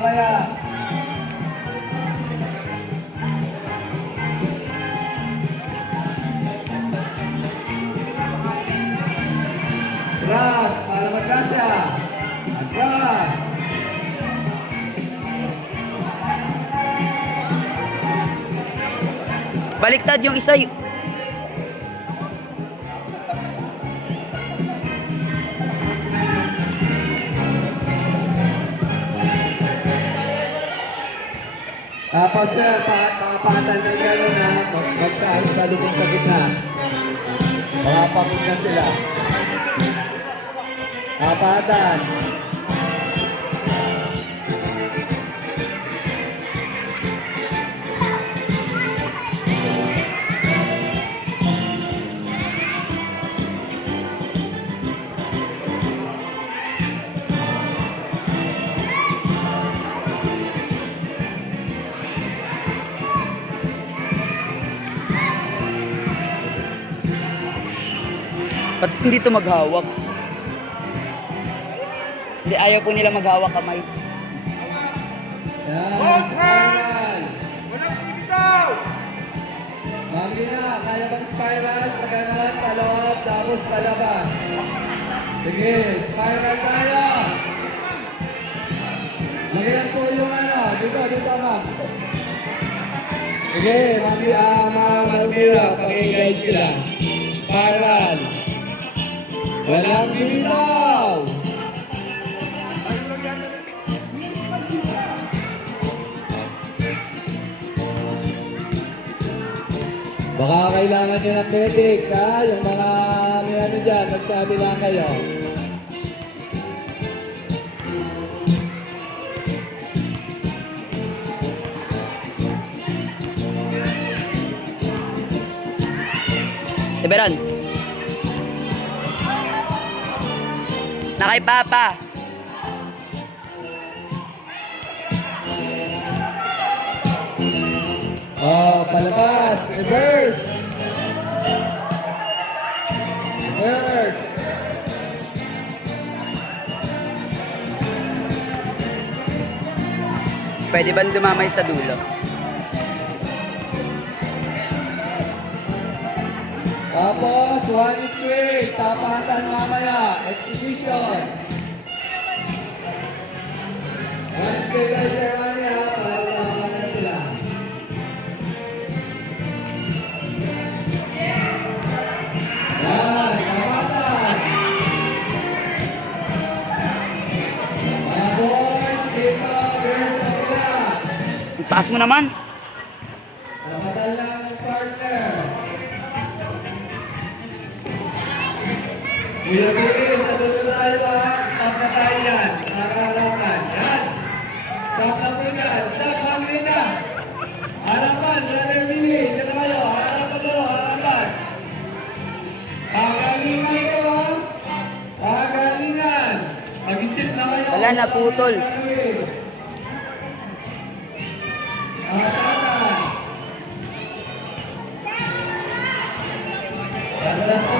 mamaya. Ras, para magkasya. Atras. Baliktad yung isa. Tapos sir, pakapatan ng gano'n na magsahal sa lubong sa gitna. Makapakot na sila. Kapatan. Ba't hindi ito maghawak? Hindi, ayaw po nila maghawak kamay. Yan, spiral. Mamina, kaya bang spiral? Pagkanan, paloob, tapos palabas. Sige, spiral tayo. Magilan po yung ano, dito ma'am. Sige, Mamira, pakiguide sila. Spiral. Walang bitaw. Baka kailangan nyo ng medic, ha? Yung mga may ano dyan, magsabi lang kayo. Liberan. Na kay Papa. Oh, palabas. Reverse. Reverse. Pwede ba dumamay sa dulo? Tapos, one each way. Tapatan mamaya. Exhibition. One each way guys, ceremony ha. Para tapatan sila. Yan, tapatan. Mga boys, dito, girls, sa sila. Ang taas mo naman. Tapatan lang ang partner. Bilis, natuto tayo ha. Stop na tayo yan. Nakakalakan. Yan. Stop na po yan. Stop, Manglina. Harapan, Brother Billy. Dito kayo. Harapan to. Harapan. Pagalingan ko ha. Pagalingan. Mag-step na kayo. Wala na, putol. Harapan. Harapan.